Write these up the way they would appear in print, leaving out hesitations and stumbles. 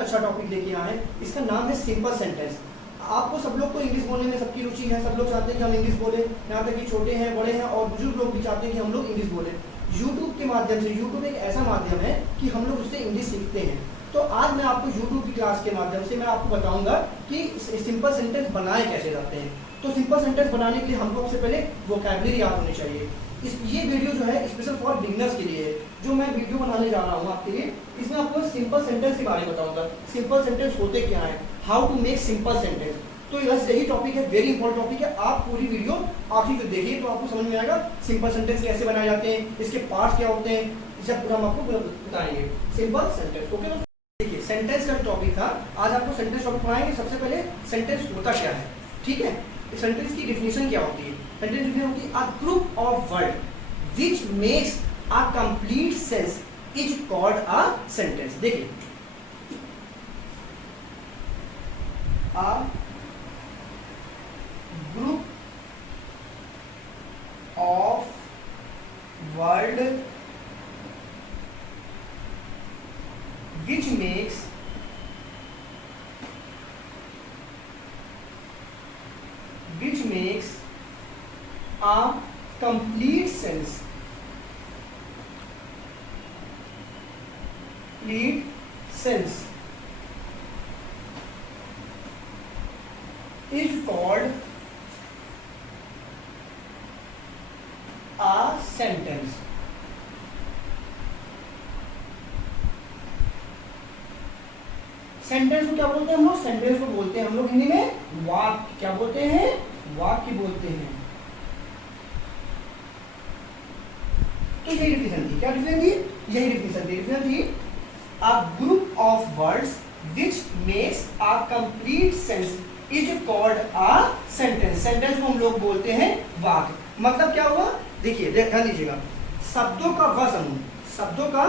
अच्छा टॉपिक लेके आए हैं। इसका नाम है सिंपल सेंटेंस। आपको सब लोग को इंग्लिश बोलने में सबकी रुचि है, सब लोग चाहते हैं कि हम इंग्लिश बोले, यहाँ तक कि छोटे हैं बड़े हैं और बुजुर्ग लोग भी चाहते हैं कि हम लोग इंग्लिश बोले। यूट्यूब के माध्यम से, यूट्यूब एक ऐसा माध्यम है कि हम लोग उससे इंग्लिश सीखते हैं। तो आज मैं आपको यूट्यूब की क्लास के माध्यम से मैं आपको बताऊंगा कि सिंपल सेंटेंस बनाए कैसे जाते हैं। तो सिंपल सेंटेंस बनाने के लिए हमको सबसे पहले वोकैबुलरी याद होनी चाहिए। ये वीडियो जो है स्पेशल फॉर बिगिनर्स के लिए है। जो मैं वीडियो बनाने जा रहा हूँ आपके लिए, इसमें आपको सिंपल सेंटेंस के बारे में बताऊंगा। सिंपल सेंटेंस होते क्या है, how to make simple sentence. तो यही टॉपिक है, वेरी इंपॉर्टेंट टॉपिक है। आप पूरी वीडियो आखिर तक देखिए तो आपको समझ में आएगा सिंपल सेंटेंस कैसे बनाए जाते हैं, इसके पार्ट्स क्या होते हैं, सब पूरा हम आपको बताएंगे। सिंपल सेंटेंस, ओके दोस्तों। देखिए सेंटेंस का टॉपिक था, आज आपको सेंटेंस टॉपिक पढ़ाएंगे। सबसे पहले सेंटेंस होता क्या है, ठीक है। सेंटेंस की डिफिनेशन क्या होती है? सेंटेंस डिफिनेशन होती है a group of word which makes a complete sense is called a sentence। देखिए a group of word which makes a complete sense is called a sentence। Sentence को क्या बोलते हैं हम लोग? सेंटेंस को बोलते हैं हम लोग हिंदी में वाक्य। क्या बोलते हैं? वाक्य बोलते हैं। तो यही डिफिनेशन थी। क्या डिफिनेशन थी? यही डिफिनेशन थी। डिफिनेशन थी a group of words which makes a complete sense is called a sentence. Sentence को हम लोग बोलते हैं वाक्य। मतलब क्या हुआ? देखिए ध्यान दीजिएगा, शब्दों का वह समूह, शब्दों का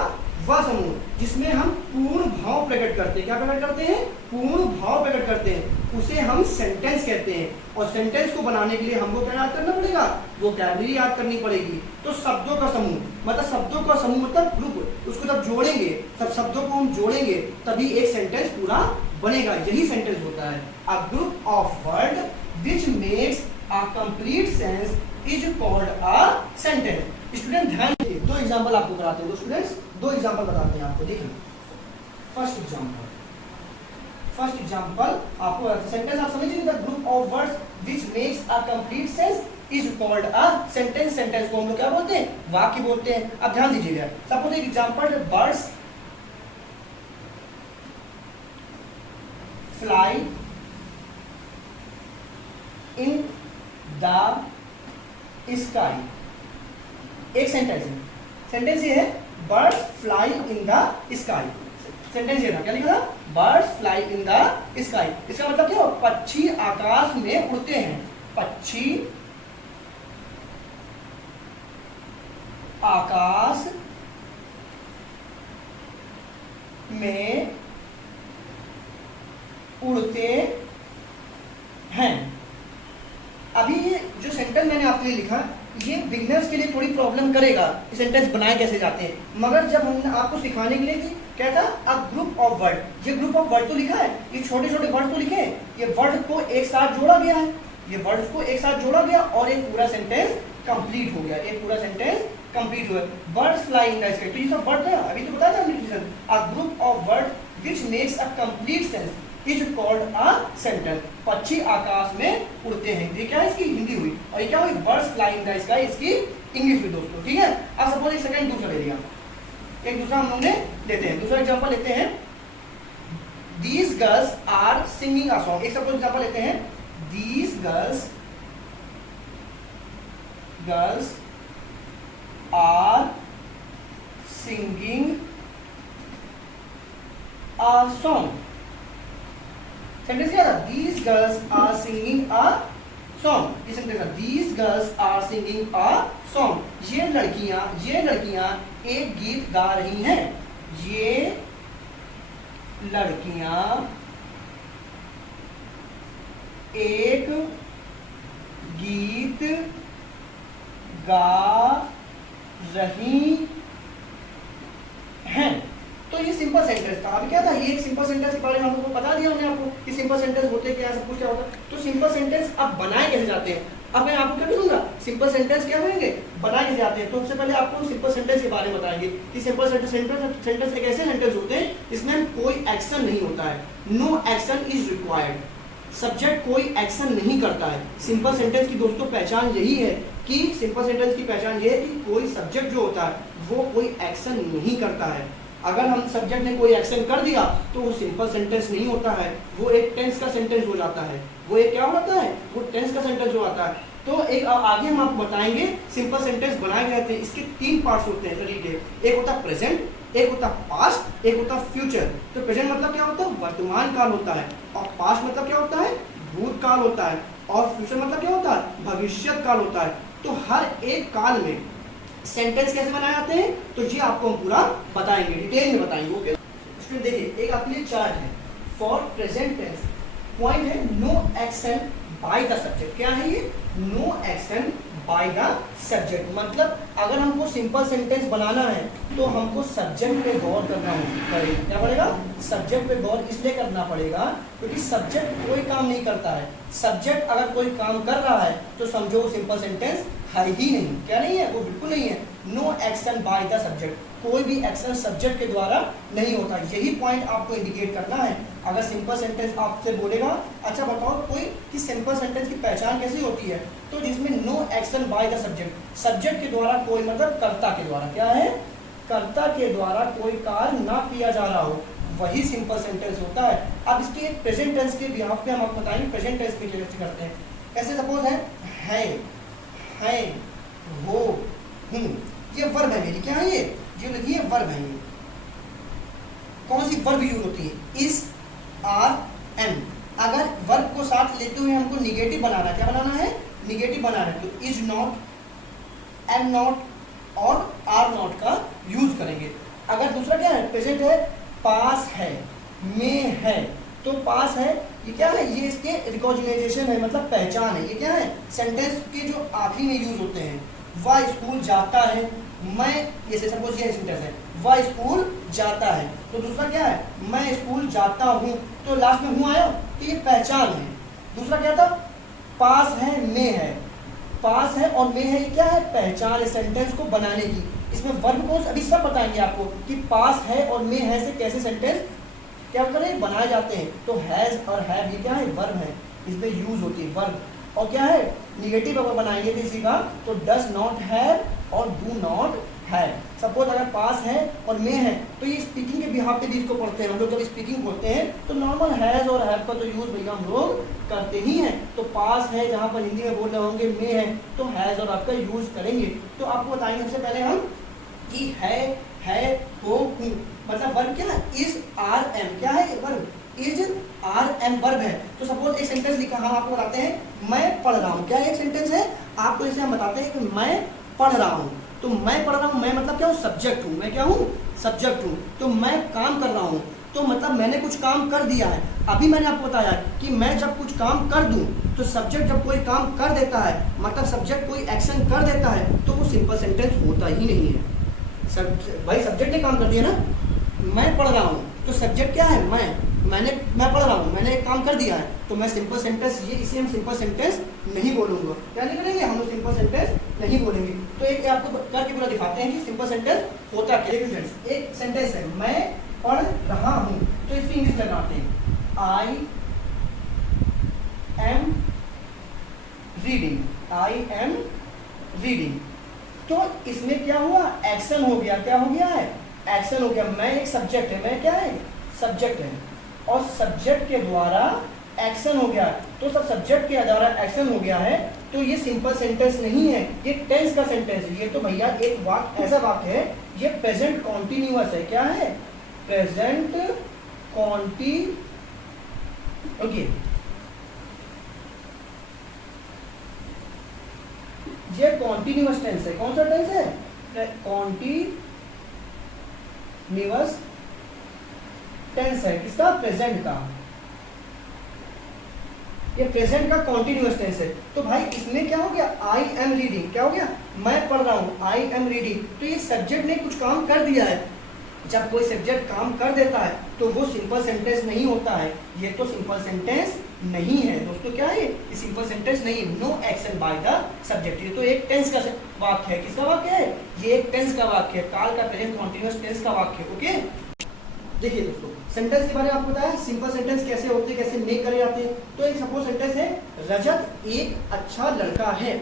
वह समूह जिसमें हम पूर्ण भाव प्रकट करते हैं। क्या प्रकट करते हैं? पूर्ण भाव प्रकट करते हैं, उसे हम सेंटेंस कहते हैं। और सेंटेंस को बनाने के लिए हमको क्या याद करना पड़ेगा? वोकैबुलरी याद करनी पड़ेगी। तो शब्दों का समूह मतलब शब्दों का समूह मतलब ग्रुप, उसको जब जोड़ेंगे, सब शब्दों को हम जोड़ेंगे तभी एक सेंटेंस पूरा बनेगा। यही सेंटेंस होता है। A group of word which makes a complete sense is called a sentence. Student ध्यान दीजिए, दो एग्जांपल आपको कराते हैं। स्टूडेंट्स दो एग्जांपल बताते हैं आपको। देखिए फर्स्ट एग्जांपल आपको सेंटेंस आप समझिए। The group of words which makes a complete sense is called a sentence. Sentence को हम लोग क्या बोलते हैं? वाक्य बोलते हैं। अब ध्यान दीजिएगा, सपोज एक example, birds fly in the sky. एक सेंटेंस है। सेंटेंस ये है birds fly in the sky. Sentence ये था, क्या लिखा था? Birds fly in the sky. इसका मतलब क्या हो? पक्षी आकाश में उड़ते हैं। पक्षी आकाश में उड़ते हैं। अभी ये जो सेंटेंस मैंने आपके लिए लिखा, ये बिगिनर्स के लिए थोड़ी प्रॉब्लम करेगा ये सेंटेंस बनाए कैसे जाते हैं। मगर जब हमने आपको सिखाने के लिए कि क्या था, अ ग्रुप ऑफ वर्ड, ये ग्रुप ऑफ वर्ड तो लिखा है, ये छोटे छोटे वर्ड तो लिखे हैं, ये वर्ड को एक साथ जोड़ा गया है, ये वर्ड्स को एक साथ जोड़ा गया और एक पूरा सेंटेंस कंप्लीट हो गया। एक पूरा सेंटेंस कंप्लीट हुआ। Birds fly in the sky, तो ये सब वर्ड था, अभी तो बताया था हमने। A group of word which makes a complete sense is called a sentence. पक्षी आकाश में उड़ते हैं, ये क्या है? इसकी हिंदी हुई। और ये क्या हुई? Birds fly in the sky, इसकी इंग्लिश हुई दोस्तों। ठीक है। अब सपोज एक सेकंड दूसरा ले लिया, एक दूसरा हम लोग ने लेते हैं। दूसरा एग्जांपल लेते हैं, these girls are singing a song. एक सपोज एग्जांपल लेते हैं, these girls are singing a song. Sentence क्या था? These girls are singing a song। ये सेंटेंस था, These girls are singing a song। ये लड़कियां एक गीत गा रही हैं। ये लड़कियां एक गीत गा रही हैं। तो ये सिंपल सेंटेंस था। अभी क्या था, ये सिंपल सेंटेंस के बारे में आपको बता दिया हमने आपको कि सिंपल सेंटेंस होते क्या, सब कुछ क्या होता है। तो सिंपल सेंटेंस अब बनाए कैसे जाते हैं, अब मैं आपको क्या करूंगा, सिंपल सेंटेंस क्या होंगे, बनाए कैसे जाते हैं। तो सबसे पहले आपको सिंपल सेंटेंस के बारे में बताएंगे कि सिंपल सेंटेंस एक ऐसे सेंटेंस होते हैं जिसमें कोई एक्शन नहीं होता है, no action is required, subject कोई एक्शन नहीं करता है। सिंपल सेंटेंस की दोस्तों पहचान यही है कि सिंपल सेंटेंस की पहचान ये है कि कोई सब्जेक्ट जो होता है वो कोई एक्शन नहीं करता है। अगर हम सब्जेक्ट ने कोई एक्शन कर दिया तो वो सिंपल सेंटेंस नहीं होता है, वो एक टेंस का सेंटेंस हो जाता है। वो एक क्या हो जाता है, वो टेंस का सेंटेंस हो जाता है। तो एक आगे हम आपको बताएंगे सिंपल सेंटेंस बनाए गए थे, इसके 3 पार्ट्स होते हैं तरीके। एक होता है प्रेजेंट, एक होता है पास्ट, एक होता है फ्यूचर। तो प्रेजेंट मतलब क्या होता है, वर्तमान काल होता है, और पास्ट मतलब क्या होता है, भूतकाल होता है, और फ्यूचर मतलब क्या होता है, भविष्य काल होता है। तो हर एक काल में सेंटेंस कैसे बनाए जाते हैं तो ये आपको हम पूरा बताएंगे, डिटेल में बताएंगे। ओके स्टूडेंट देखिए, एक आपके लिए चार्ट है फॉर प्रेजेंट टेंस, पॉइंट है no action by the subject. क्या है ये, no action by the subject. मतलब अगर हमको सिंपल सेंटेंस बनाना है तो हमको सब्जेक्ट पे गौर करना पड़ेगा। क्या पड़ेगा, सब्जेक्ट पे गौर इसलिए करना पड़ेगा क्योंकि सब्जेक्ट कोई काम नहीं करता है। सब्जेक्ट अगर कोई काम कर रहा है तो समझो सिंपल सेंटेंस है ही नहीं। क्या नहीं है, वो बिल्कुल नहीं है। No action by the subject, कोई भी एक्शन सब्जेक्ट के द्वारा नहीं होता। यही पॉइंट आपको इंडिकेट करना है। अगर सिंपल सेंटेंस आपसे बोलेगा अच्छा बताओ कोई कि सिंपल सेंटेंस की पहचान कैसी होती है, तो जिसमें no action by the subject, subject के द्वारा कोई मतलब कर्ता के द्वारा, क्या है, कर्ता के द्वारा कोई कार्य ना किया जा रहा हो, वही सिंपल सेंटेंस होता है। अब इसके एक प्रेजेंट टेंस के बिहाफ पे हम आपको बताएंगे प्रेजेंट टेंस में कैसे करते हैं। ऐसे सपोज है, हो, हूँ, ये वर्ब है मेरी। क्या है ये लिखिए वर्ब है। ये कौन सी वर्ब यूज होती है, इज, आर, एम। अगर वर्ब को साथ लेते हुए हमको निगेटिव बनाना है, क्या बनाना है, निगेटिव बनाना है, तो इज नॉट, एम नॉट और आर नॉट का यूज करेंगे। अगर दूसरा क्या है, प्रेजेंट है, पास है, में है, तो पास है ये क्या है, ये इसके रिकॉग्नाइजेशन है, मतलब पहचान है। ये क्या है, सेंटेंस के जो आखिरी में यूज होते हैं। वह स्कूल जाता है, मैं, ये सपोज ये सेंटेंस है, वह स्कूल जाता है। तो दूसरा क्या है, मैं स्कूल जाता हूँ, तो लास्ट में हूँ आया, तो ये पहचान है। दूसरा क्या था, पास है, में है, पास है और में है, ये क्या है, पहचान है सेंटेंस को बनाने की। इसमें वर्ब को अभी सब बताएंगे आपको कि पास है और में है से कैसे सेंटेंस क्या करें, बनाए जाते हैं। तो हैज और हैव ये क्या है, वर्ब है, इसमें यूज होती है वर्ब। और क्या है, निगेटिव अगर बनाएंगे तो इसी का, तो डज नॉट हैव और डू नॉट हैव। सपोज अगर पास है और में है तो ये स्पीकिंग के बिहाफ पे भी इसको पढ़ते हैं हम लोग। जब स्पीकिंग बोलते हैं तो नॉर्मल हैज और हैव का तो यूज भैया हम लोग करते ही हैं। तो पास है जहाँ पर हिंदी में बोल रहे होंगे, में है तो हैज और हैव का यूज करेंगे। तो आपको बताएंगे सबसे पहले हम कि है, हो, हूँ, मतलब वर्ब क्या है, इज, आर, एम। क्या है verb, is, are, am verb है। तो सपोज एक सेंटेंस लिखा, हम आपको बताते हैं मैं पढ़ रहा हूँ। क्या एक सेंटेंस है, आपको जैसे हम बताते हैं कि मैं पढ़ रहा हूँ, तो मैं पढ़ रहा हूँ, मैं मतलब क्या हूँ, सब्जेक्ट हूँ। मैं क्या हूँ, सब्जेक्ट हूँ। तो मैं काम कर रहा हूँ, तो मतलब मैंने कुछ काम कर दिया है। अभी मैंने आपको बताया कि मैं जब कुछ काम कर दूँ, तो सब्जेक्ट जब कोई काम कर देता है, मतलब सब्जेक्ट कोई एक्शन कर देता है, तो वो सिंपल सेंटेंस होता ही नहीं है। भाई सब्जेक्ट ने काम कर दिया ना, मैं पढ़ रहा हूँ, तो सब्जेक्ट क्या है, मैं पढ़ रहा हूँ, मैंने एक काम कर दिया है, तो मैं सिंपल सेंटेंस, ये इसे हम सिंपल सेंटेंस नहीं बोलूँगा। क्या नहीं करेंगे हम लोग, सिंपल सेंटेंस नहीं बोलेंगे। तो एक आपको करके पूरा दिखाते हैं कि सिंपल सेंटेंस होता क्या है। एक सेंटेंस है, मैं पढ़ रहा हूँ, तो इसकी इंग्लिश लगाते हैं, आई एम रीडिंग। तो इसमें क्या हुआ, एक्शन हो गया। क्या हो गया है, एक्शन हो गया। मैं एक सब्जेक्ट है, मैं क्या है, सब्जेक्ट है, और सब्जेक्ट के द्वारा एक्शन हो गया। तो सब सब्जेक्ट के द्वारा एक्शन हो गया है, तो ये सिंपल सेंटेंस नहीं है, ये टेंस का सेंटेंस है। ये तो भैया एक वाक्य ऐसा वाक्य है, ये प्रेजेंट कॉन्टिन्यूअस है। क्या है, प्रेजेंट ओके, ये कॉन्टिन्यूअस टेंस है। कौन सा टेंस है, कॉन्टिन्यूअस टेंस है। किसका, प्रेजेंट का। ये प्रेजेंट का कॉन्टिन्यूअस टेंस है। तो भाई इसमें क्या हो गया, आई एम रीडिंग, क्या हो गया, मैं पढ़ रहा हूँ, आई एम रीडिंग। तो ये सब्जेक्ट ने कुछ काम कर दिया है, जब कोई सब्जेक्ट काम कर देता है तो वो सिंपल सेंटेंस नहीं होता है। ये तो सिंपल सेंटेंस नहीं है दोस्तों। क्या है ये सिंपल सेंटेंस नहीं है। No action by the subject, ये तो एक टेंस का वाक्य है। किसका वाक्य है? ये एक टेंस का वाक्य है, काल का प्रेजेंट कॉन्टिन्यूअस टेंस का वाक्य। ओके, देखिए दोस्तों, सेंटेंस के बारे में आपको बताया सिंपल सेंटेंस कैसे होते हैं, कैसे मेक करे जाते हैं। तो एक सपोज सेंटेंस है, रजत एक अच्छा लड़का है।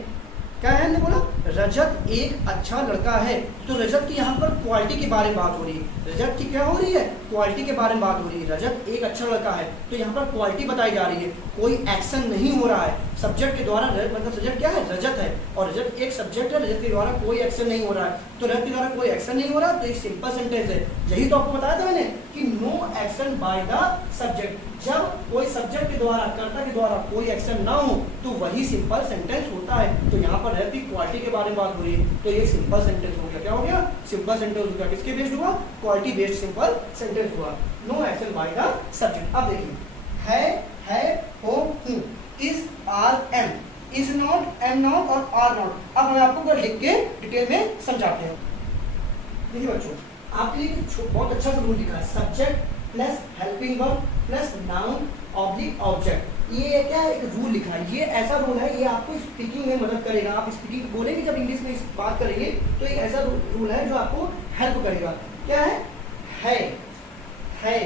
क्या है? हमने बोला रजत एक अच्छा लड़का है। तो रजत की यहाँ पर क्वालिटी के बारे में बात हो रही है। रजत की क्या हो रही है? क्वालिटी के बारे में बात हो रही है। रजत एक अच्छा लड़का है, तो यहाँ पर क्वालिटी बताई जा रही है। कोई एक्शन नहीं हो रहा है सब्जेक्ट के द्वारा। मतलब सब्जेक्ट क्या है? रजत है, और रजत एक सब्जेक्ट है। रजत के द्वारा कोई एक्शन नहीं हो रहा है, तो रजत के द्वारा कोई एक्शन नहीं हो रहा, तो एक सिंपल सेंटेंस है। यही तो आपको बताया था मैंने कि no action by the subject. जब कोई सब्जेक्ट के द्वारा, कर्ता के द्वारा कोई एक्शन ना हो तो वही सिंपल सेंटेंस होता है। तो यहाँ पर रजत की क्वालिटी के बारे में बात हो रही है, तो ये सिंपल सेंटेंस हो गया। क्या हो गया? सिंपल सेंटेंस हो गया। किसके बेस्ड हुआ? क्वालिटी बेस्ड सिंपल सेंटेंस हुआ। No action by the subject. अब देखिए, है, हो, हूँ, is, are, am, is not, am not और आर नॉट। अब हम आपको लिख के डिटेल में समझाते हैं। देखिए बच्चों, आपके लिए बहुत अच्छा सा रूल लिखा है, subject plus helping verb plus noun oblique object. ये क्या है? एक रूल लिखा है। ये ऐसा रूल है, ये आपको स्पीकिंग में मदद करेगा। आप स्पीकिंग बोलेंगे जब इंग्लिश में बात करेंगे तो एक ऐसा रूल है जो आपको हेल्प करेगा। क्या है,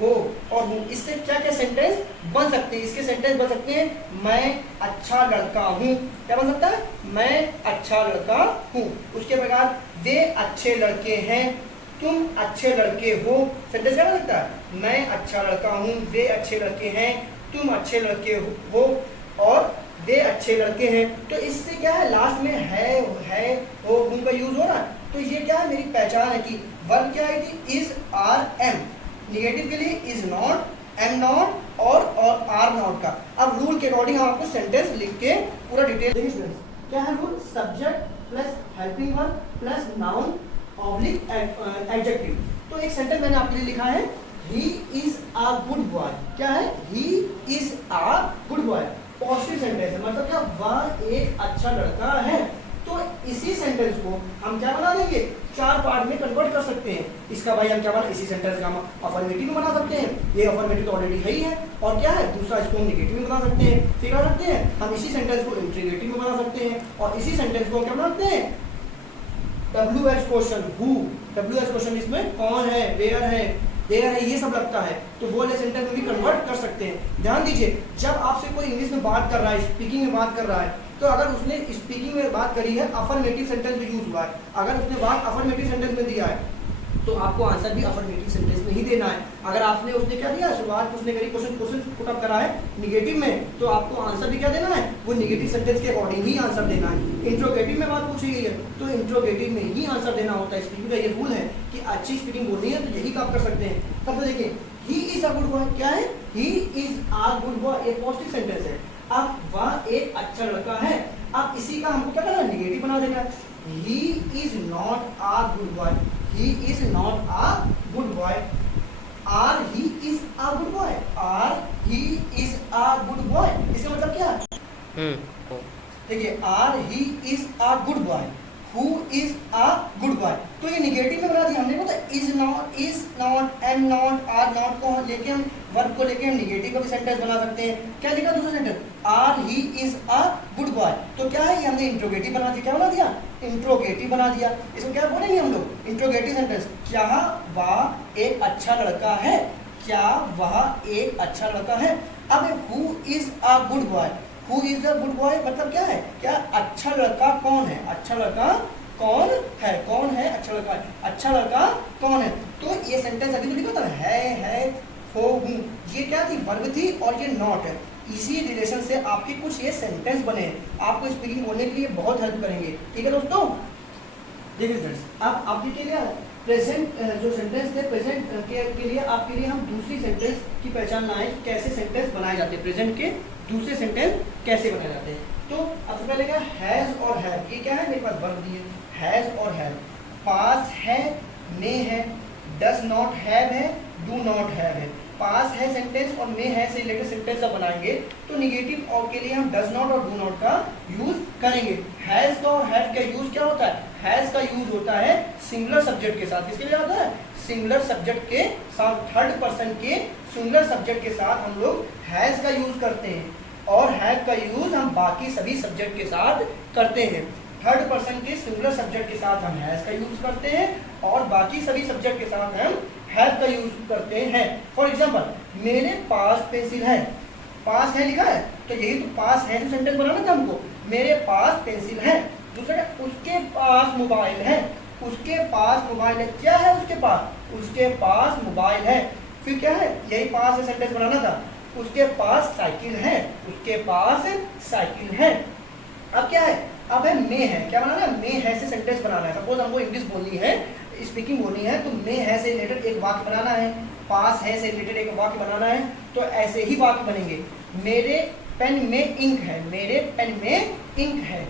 हो और हूँ। इससे क्या क्या सेंटेंस बन सकते हैं? इसके सेंटेंस बन सकते हैं, मैं अच्छा लड़का हूँ। क्या बन सकता है? मैं अच्छा लड़का हूँ। उसके बाद वे अच्छे लड़के हैं, तुम अच्छे लड़के हो। सेंटेंस क्या बन सकता है? मैं अच्छा लड़का हूँ, वे अच्छे लड़के हैं, तुम अच्छे लड़के हो और वे अच्छे लड़के हैं। तो इससे क्या है? लास्ट में है, हो, हूँ का यूज हो रहा है। तो ये क्या है? मेरी पहचान है कि वर्ब क्या है कि इज, आर, एम। निगेटिव के लिए इज नॉट, एम नॉट और आर नॉट का। अब रूल के अकॉर्डिंग हम आपको सेंटेंस लिख के पूरा डिटेल देखिए स्टूडेंट्स। क्या है rule? Subject plus helping verb plus noun oblique adjective. तो एक सेंटेंस मैंने आपके लिए लिखा है, he is a good boy. क्या है? He is a good boy. Positive sentence है, मतलब क्या? वह एक अच्छा लड़का है। तो इसी सेंटेंस को हम क्या बना देंगे? चार पार्ट में कन्वर्ट कर सकते हैं। इसका भाई हम क्या बना, इसी सेंटेंस का हम अफर्मेटिव में बना सकते हैं। ये अफर्मेटिव तो ऑलरेडी है ही है। और क्या है? दूसरा इसको हम नेगेटिव में बना सकते हैं। फिर क्या सकते हैं? हम इसी सेंटेंस को इंट्रोगेटिव में बना सकते हैं। और इसी सेंटेंस को क्या बना सकते हैं? WH question, who. WH question इसमें कौन है, वेयर है, देयर है, ये सब लगता है। तो वो वाले सेंटेंस में भी कन्वर्ट कर सकते हैं। ध्यान दीजिए, जब आपसे कोई इंग्लिश में बात कर रहा है, स्पीकिंग में बात कर रहा है, तो अगर उसने स्पीकिंग में बात करी है, अफर्मेटिव सेंटेंस में यूज हुआ है, अगर उसने बात अफर्मेटिव सेंटेंस में दिया है तो आपको आंसर भी अफर्मेटिव सेंटेंस में ही देना है। अगर आपने उसने क्या दिया, शुरुआत उसने करी क्वेश्चन पुट अप करा है निगेटिव में, तो आपको आंसर भी क्या देना है? वो निगेटिव सेंटेंस के अकॉर्डिंग ही आंसर देना है। इंट्रोगेटिव में बात पूछी गई है तो इंट्रोगेटिव में ही आंसर देना होता है। स्पीकिंग का ये रूल है कि अच्छी स्पीकिंग बोलनी है तो यही काम कर सकते हैं। तब तो देखिए, he is a good boy. क्या है? He is a good boy, एक पॉजिटिव सेंटेंस है। अब वह एक अच्छा लड़का है। अब इसी का हमको क्या करना है? निगेटिव बना देना है। He is not a good boy. He is not a good boy. Are he is a good boy. Are he is a good boy. इसका मतलब क्या है? देखिए, are he is a good boy. Who is a good boy. तो ये negative में बना दिया हमने। पता is not, am not, are not को लेके हम वर्ब को लेके हम निगेटिव का भी सेंटेंस बना सकते हैं। क्या लिखा दूसरा sentence? Are he is a good boy. तो क्या है? ये हमने इंट्रोगेटिव बना दिया। क्या बना दिया? इंट्रोगेटिव बना दिया। इसको क्या बोलेंगे हम लोग? Interrogative sentence. क्या वह एक अच्छा लड़का है? क्या वह एक अच्छा लड़का है? अब who is a good boy. Who is a good boy मतलब क्या है? क्या अच्छा लड़का कौन है? अच्छा लड़का कौन है? कौन है अच्छा लड़का? अच्छा लड़का कौन है? तो ये सेंटेंस अभी तो लिखा था, है, हो, हूँ। ये क्या थी? वर्ब थी और ये नॉट है। इसी रिलेशन से आपके कुछ ये सेंटेंस बने हैं, आपको स्पीकिंग बोलने के लिए बहुत हेल्प करेंगे। ठीक है दोस्तों, देखिए फ्रेंड्स, अब आपके के लिए प्रेजेंट जो सेंटेंस थे, प्रेजेंट के लिए आपके लिए हम दूसरी सेंटेंस की पहचान लाएं, कैसे सेंटेंस बनाए जाते हैं, प्रेजेंट के दूसरे सेंटेंस कैसे बनाए जाते हैं। तो अब पहले क्या, हैज और हैव। ये क्या है? मेरे पास वर्ब दिए, हैज और हैव। पास है, मे है, डज नॉट हैव है, डू नॉट हैव है। पास है सेंटेंस और मे है से रिलेटेड सेंटेंस अब बनाएंगे तो निगेटिव और के लिए हम डज नॉट और डू नॉट का यूज करेंगे। हैज का और हैव का यूज क्या होता है? हैज का यूज होता है सिंगुलर सब्जेक्ट के साथ। किसके लिए आता है? सिंगुलर सब्जेक्ट के साथ, थर्ड पर्सन के सिंगुलर सब्जेक्ट के साथ हम लोग हैज का यूज करते हैं, और हैव का यूज हम बाकी सभी सब्जेक्ट के साथ करते हैं। थर्ड पर्सन के सिंगुलर सब्जेक्ट के साथ हम हैज का यूज करते हैं, और बाकी सभी सब्जेक्ट के साथ हम हैव का यूज करते हैं। फॉर एग्जाम्पल, मेरे पास पेंसिल है, पास है लिखा है, तो यही तो पास है जो सेंटेंस बनाना था हमको। मेरे पास पेंसिल है। दूसरा, उसके पास मोबाइल है, उसके पास मोबाइल है। क्या है उसके पास? उसके पास मोबाइल है। फिर क्या है? यही पास है सेंटेंस बनाना था। उसके पास साइकिल है, उसके पास साइकिल है। अब क्या है? अब है मे है। क्या बनाना है? मे है से सेंटेंस बनाना है। सपोज हमको इंग्लिश बोलनी है, स्पीकिंग बोलनी है, तो मे है से रिलेटेड एक वाक्य बनाना है, पास है से रिलेटेड एक वाक्य बनाना है। तो ऐसे ही वाक्य बनेंगे। मेरे पेन में इंक है, मेरे पेन में इंक है।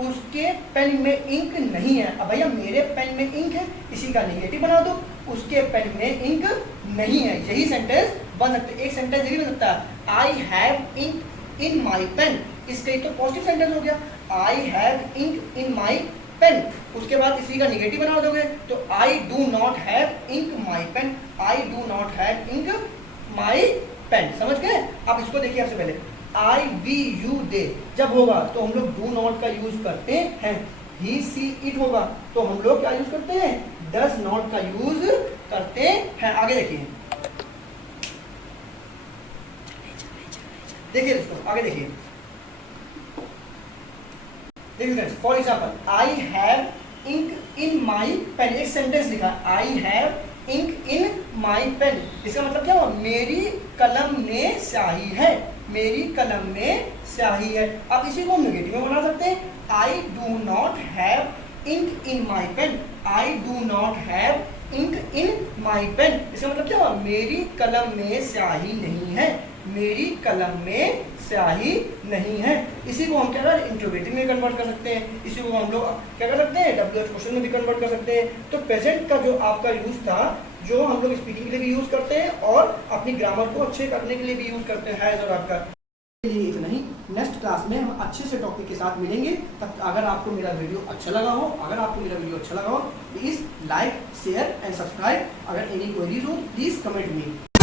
उसके पेन में इंक नहीं है। अब भैया मेरे पेन में इंक है, इसी का नेगेटिव बना दो। उसके पेन में इंक नहीं है। यही सेंटेंस बन सकते। एक सेंटेंस यही बन सकता है, I have ink in my pen. इसका एक तो पॉजिटिव सेंटेंस हो गया, I have ink in my pen. उसके बाद इसी का नेगेटिव बना दोगे तो I do not have ink my pen, I do not have ink my pen. समझ गए? अब इसको देखिए, आपसे पहले आई वी यू दे जब होगा तो हम लोग डू नॉट का यूज करते हैं। ही सी इट होगा तो हम लोग क्या यूज करते हैं? डज नॉट का यूज करते हैं। आगे देखिए, देखिए दोस्तों, आगे देखिए। देखिए for example, I have ink in my pen. एक सेंटेंस लिखा, I have ink in my pen. इसका मतलब क्या हुआ? मेरी कलम में स्याही है, मेरी कलम में स्याही है। अब इसी को हम नेगेटिव में बना सकते हैं, I do not have ink in my pen, I do not have ink in my pen. इसका मतलब क्या हुआ? मेरी कलम में स्याही नहीं है, मेरी कलम में स्याही नहीं है। इसी को हम क्या कर इंट्रोगेटिव में कन्वर्ट कर सकते हैं। इसी को हम लोग क्या कर सकते हैं? WH क्वेश्चन में भी कन्वर्ट कर सकते हैं। तो प्रेजेंट का जो आपका यूज था, जो हम लोग स्पीकिंग के लिए भी यूज करते हैं और अपनी ग्रामर को अच्छे करने के लिए भी यूज करते हैं, हैज और आपका। लिए इतना ही। नेक्स्ट क्लास में हम अच्छे से टॉपिक के साथ मिलेंगे। तब अगर आपको मेरा वीडियो अच्छा लगा हो, please like, share and subscribe. अगर एनी क्वेरीज हो प्लीज कमेंट मी।